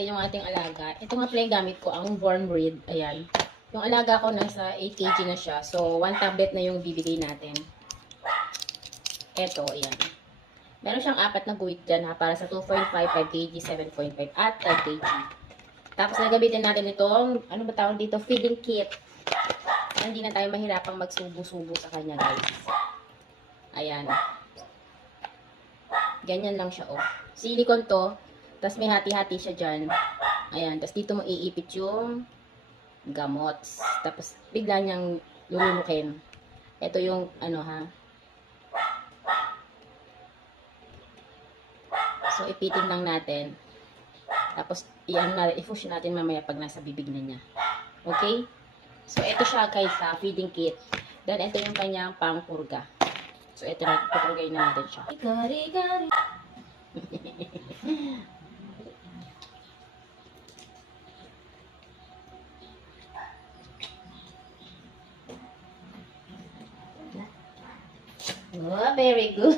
natin yung ating alaga. Ito nga pala yung gamit ko, ang born breed. Ayan. Yung alaga ko nasa 8 kg na siya. So, 1 tablet na yung bibigay natin. Ito, ayan. Meron siyang 4 na guhit dyan ha, para sa 2.5, 5 kg, 7.5 at 10 kg. Tapos nagamitin natin itong, ano ba tawag dito, feeding kit. Para hindi na tayo mahirapang magsubo-subo sa kanya, guys. Ayan. Ganyan lang siya, oh. Silicone to. Tapos may hati-hati siya dyan. Ayan. Tapos dito mo iipit yung gamots. Tapos bigla niyang lulunukin. Ito yung, ano ha. So, ipitin lang natin. Tapos, i-push natin mamaya pag nasa bibig na niya. Okay? So, ito siya guys sa feeding kit. Then, ito yung kanyang pangpurga. So, ito na, pupurgay na natin siya. Gari-gari. Oh, very good.